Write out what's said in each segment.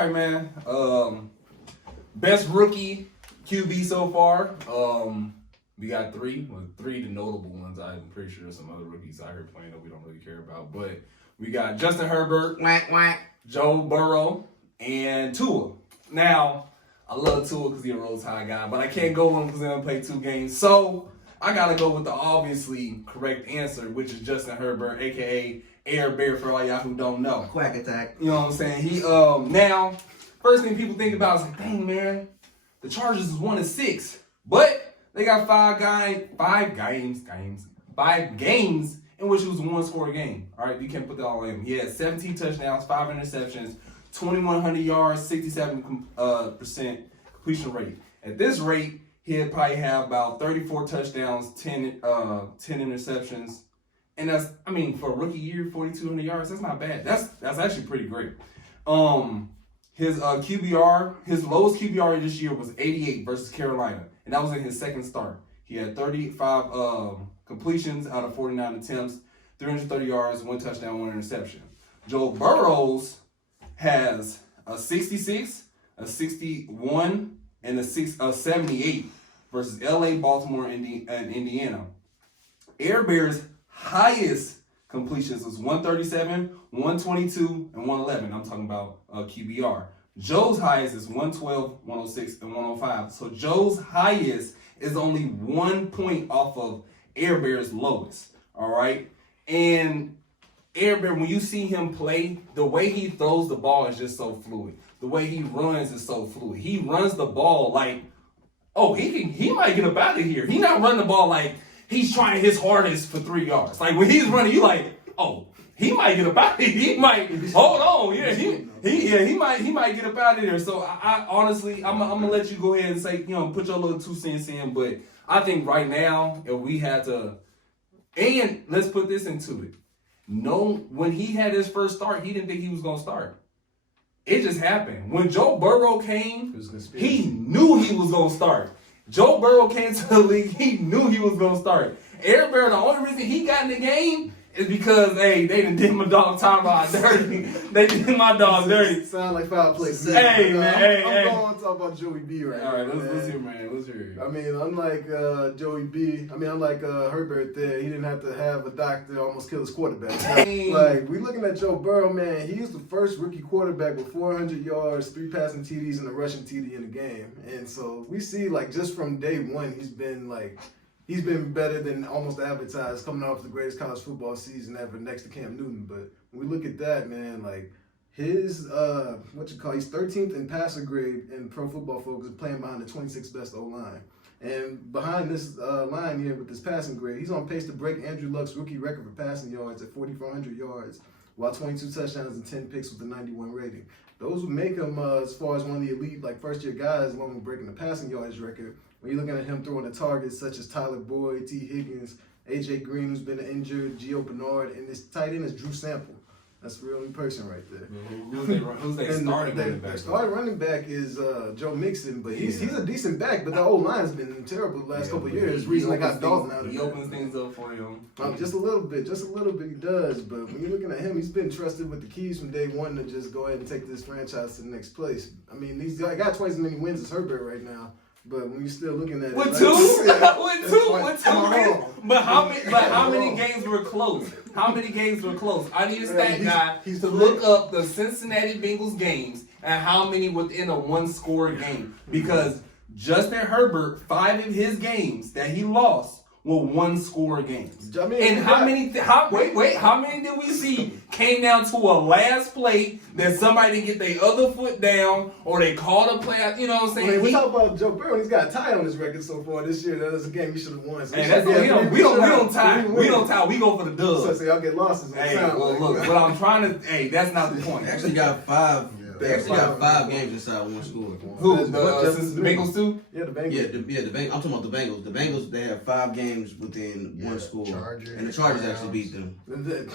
right, man. Best rookie QB so far. We got three the notable ones. I'm pretty sure there's some other rookies out here playing that we don't really care about. But we got Justin Herbert, Joe Burrow, and Tua. Now, I love Tua because he's a Rose Tide guy, but I can't go with him because he's going to play 2 games. So, I got to go with the obviously correct answer, which is Justin Herbert, a.k.a. Air Bear for all y'all who don't know. Quack attack. You know what I'm saying? He now, first thing people think about is like, dang man, the Chargers is 1-6. But they got 5 games in which it was a 1-score game. All right, you can't put that all in. He had 17 touchdowns, 5 interceptions, 2,100 yards, 67% completion rate. At this rate, he'd probably have about 34 touchdowns, 10 interceptions. And that's, I mean, for a rookie year, 4,200 yards, that's not bad. That's actually pretty great. His QBR, his lowest QBR this year was 88 versus Carolina, and that was in his second start. He had 35 completions out of 49 attempts, 330 yards, 1 touchdown, 1 interception. Joe Burrows has a 66, a 61, and a 78 versus LA, Baltimore, and Indiana. Air Bears' highest completions was 137, 122, and 111. I'm talking about QBR. Joe's highest is 112, 106, and 105. So Joe's highest is only 1 point off of Air Bear's lowest. All right? And Air Bear, when you see him play, the way he throws the ball is just so fluid. The way he runs is so fluid. He runs the ball like, oh, he might get up out of here. He not running the ball like he's trying his hardest for 3 yards. Like when he's running, you like, oh, he might get up out of here. He might hold on. Yeah, he might get up out of there. So I honestly, I'm gonna let you go ahead and say, put your little 2 cents in. But I think right now, if we had to, and let's put this into it. No, when he had his first start, he didn't think he was gonna start. It just happened. When Joe Burrow came, he knew he was gonna start. Joe Burrow came to the league, he knew he was going to start. Air Bear, the only reason he got in the game is because, hey, they done did my dog timeout dirty. They did my dog dirty. Sound like foul play. Hey, man, I'm going to talk about Joey B right now. All right, let's hear, man. Let's hear it. I mean, unlike Joey B, unlike Herbert there, he didn't have to have a doctor almost kill his quarterback. Like, we looking at Joe Burrow, man, he's the first rookie quarterback with 400 yards, 3 passing TDs, and a rushing TD in the game. And so we see, like, just from day one, he's been better than almost advertised, coming off the greatest college football season ever next to Cam Newton. But when we look at that, man, like his, he's 13th in passer grade in Pro Football Focus, playing behind the 26th best O-line. And behind this line here with this passing grade, he's on pace to break Andrew Luck's rookie record for passing yards at 4,400 yards, while 22 touchdowns and 10 picks with a 91 rating. Those would make him, as far as one of the elite, like first-year guys, along with breaking the passing yards record. When you're looking at him throwing the targets such as Tyler Boyd, T. Higgins, A.J. Green, who's been injured, Gio Bernard, and this tight end is Drew Sample. That's a real person right there. Who's they starting running back? Their starting running back is Joe Mixon, but he's a decent back, but the whole line's been terrible the last couple of years. Reason I got Dalton out of it. He opens things up for him. Just a little bit he does, but when you're looking at him, he's been trusted with the keys from day one to just go ahead and take this franchise to the next place. I mean, he's got twice as many wins as Herbert right now. But when you're still looking at it, with two, but how many games were close? How many games were close? I need a stat guy to look up the Cincinnati Bengals games and how many within a 1-score game. Because Justin Herbert, 5 of his games that he lost were 1-score games. I mean, and how many did we see came down to a last play that somebody didn't get their other foot down or they called a play out, you know what I'm saying? We talk about Joe Burrow, he's got a tie on his record so far this year. That was a game he should have won. So we don't tie. We don't tie. We go for the dub. So y'all get losses. Hey, well, look, what I'm trying to, that's not the point. They actually got 5. They actually got 5 games inside 1 score. Who? The Bengals too? Yeah, the Bengals. Yeah, the Bengals. I'm talking about the Bengals. The Bengals, they have 5 games within 1 score. And the Chargers actually beat them.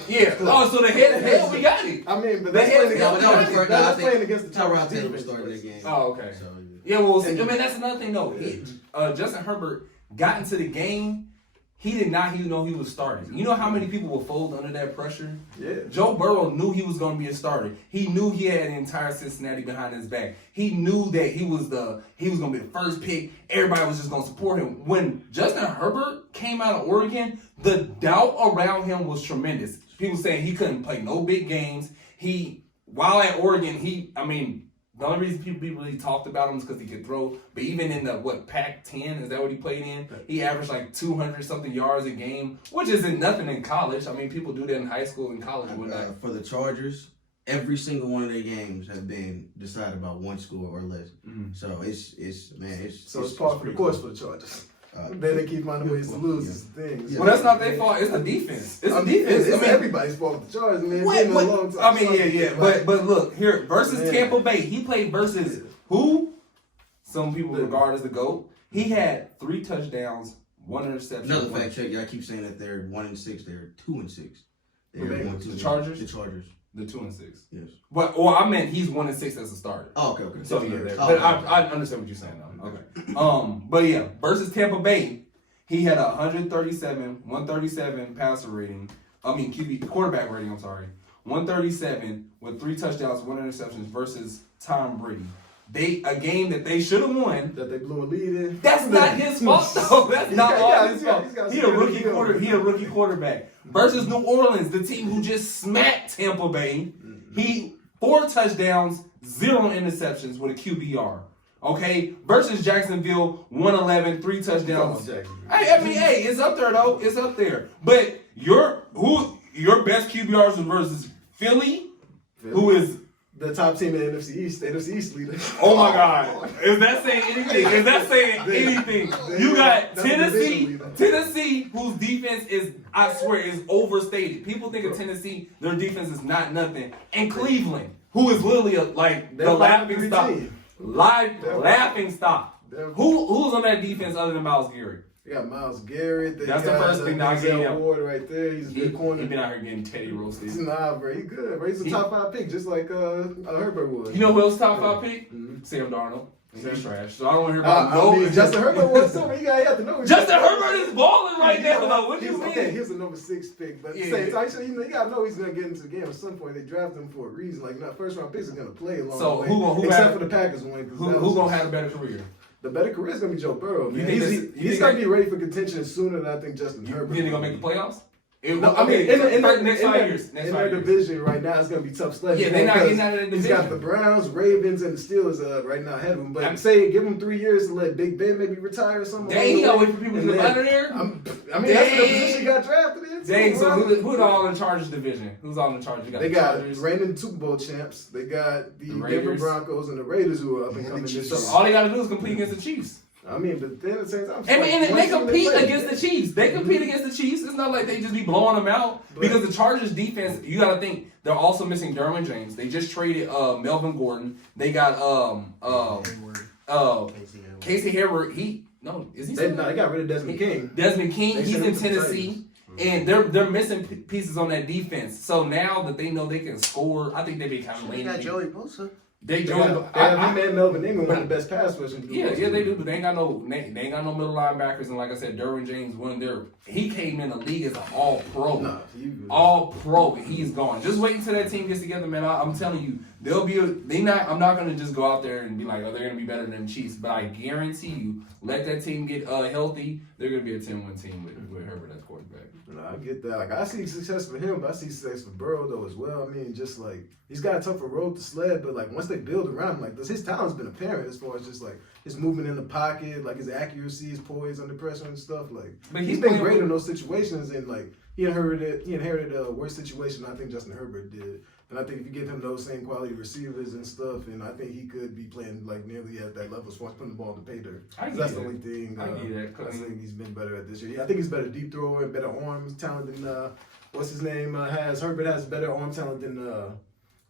Yeah. Oh, so the head we got it. I mean, but that's playing against the Tyrod Taylor started that game. Oh, okay. Yeah, well, I mean, that's another thing though. Justin Herbert got into the game he did not even know he was starting. You know how many people will fold under that pressure? Yeah. Joe Burrow knew he was going to be a starter. He knew he had the entire Cincinnati behind his back. He knew that he was going to be the first pick. Everybody was just going to support him. When Justin Herbert came out of Oregon, the doubt around him was tremendous. People saying he couldn't play no big games. While at Oregon, the only reason people really talked about him is because he could throw. But even in the, Pac-10, is that what he played in? He averaged like 200-something yards a game, which isn't nothing in college. I mean, people do that in high school and college and whatnot. For the Chargers, every single one of their games have been decided by one score or less. Mm-hmm. So it's par for the course for the Chargers. Then they keep finding ways to lose. Things. Well, that's not their fault. It's the defense. It's the defense. It's everybody's fault with the Chargers, man. It's been a long time. But look, here, versus Tampa Bay, he played versus who? Some people regard as the GOAT. He had 3 touchdowns, 1 interception. Another fact check, y'all keep saying that they're 1-6. They're 2-6. The Chargers? The Chargers. The 2-6. Yes. I meant he's 1-6 as a starter. Oh, okay. So yeah, but I understand what you're saying though. Okay. But yeah, versus Tampa Bay, he had 137 passer rating. Quarterback rating. I'm sorry, 137 with 3 touchdowns, 1 interception versus Tom Brady. A game that they should have won. That they blew a lead in. That's not his fault though. That's not all his fault. He a rookie quarterback. Versus New Orleans, the team who just smacked Tampa Bay. He 4 touchdowns, 0 interceptions with a QBR. Okay? Versus Jacksonville, 111, 3 touchdowns. Hey, it's up there though. It's up there. But your best QBRs versus Philly, who is the top team in the NFC East, the NFC East leader. Oh my God. Is that saying anything? You got Tennessee, whose defense is, I swear, is overstated. People think of Tennessee, their defense is not nothing. And Cleveland, who is literally the laughing stock. Laughing stock. Who's on that defense other than Myles Garrett? They got Myles Garrett. That's the first thing I gave him. Ward right there. He's a good corner. He's been out here getting Teddy roasted. Nah, bro. He good, bro. He's a top 5 pick, just like Herbert was. You know who else top 5 pick? Mm-hmm. Sam Darnold. He's trash. So I don't want to hear about Justin Herbert was too. You have to know. Justin Herbert is balling right now, though. What do you mean? Okay, he's a number 6 pick, but you gotta know he's gonna get into the game at some point. They drafted him for a reason. Like, not first round picks are gonna play along the way. Except for the Packers one. Who gonna have a better career? The better career is gonna be Joe Burrow. Man. He's gonna be ready for contention sooner than I think Justin Herbert. You think they're gonna make the playoffs? In next 5 years. In their division right now, it's gonna be tough sledding. Yeah, they're not getting out of the division. He's got the Browns, Ravens, and the Steelers right now ahead of him. But give him 3 years to let Big Ben maybe retire or something. Dang, he gotta wait for people to get out of there. That's the position he got drafted in. Dang, so who's all in the Chargers division? Who's all in the Chargers? They got reigning Super Bowl champs. They got the Denver Broncos and the Raiders who are up and coming this year. So all they gotta do is compete against the Chiefs. But then at the same time, and they compete against the Chiefs. They compete against the Chiefs. It's not like they just be blowing them out. Because the Chargers defense, you got to think, they're also missing Derwin James. They just traded Melvin Gordon. They got Casey Hayward. They got rid of Desmond King. Desmond King, he's in Tennessee. And they're missing pieces on that defense. So now that they know they can score, I think they be kind of leaning. They got Joey Bosa. They have Melvin Ingram, one of the best pass rushers. Yeah, they do, but they ain't got no middle linebackers, and like I said, Derwin James, he came in the league as an all-pro. All-pro, and he's gone. Just wait until that team gets together, man. I'm telling you, I'm not gonna just go out there and be like, oh, they're gonna be better than the Chiefs, but I guarantee you, let that team get healthy, they're gonna be a 10-win team with Herbert as quarterback. No, I get that. Like, I see success for him, but I see success for Burrow though as well. I mean, just like he's got a tougher road to sled, but like once they build around him, like his talent's been apparent as far as just like his movement in the pocket, like his accuracy, his poise under pressure and stuff. Like, but he's been great in those situations, and like he inherited a worse situation than I think Justin Herbert did. And I think if you give him those same quality receivers and stuff, and I think he could be playing like nearly at that level as far as putting the ball in the pay dirt. That's the only thing. I think he's been better at this year. I think he's better deep thrower, better arm talent than what's his name Herbert has better arm talent than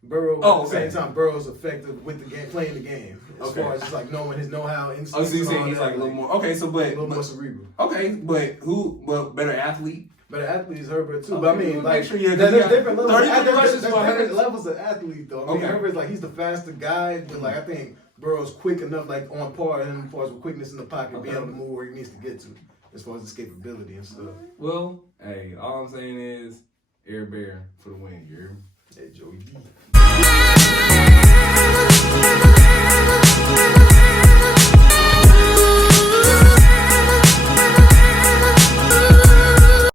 Burrow. But at the same time, Burrow's effective with the game, playing the game. As far as just like knowing his know-how, instincts. So you're saying he's like a little more. Okay, so a little more cerebral. Okay, but who? Well, better athlete. But an athlete is Herbert too. But I mean, like, sure there's different levels of athlete though. I mean, Herbert's like he's the faster guy, but like I think Burrow's quick enough, like on par with him as far as with quickness in the pocket, being able to move where he needs to get to. as far as escapability and stuff. Well, hey, all I'm saying is Air Bear for the win. You hear me? Hey, Joey B.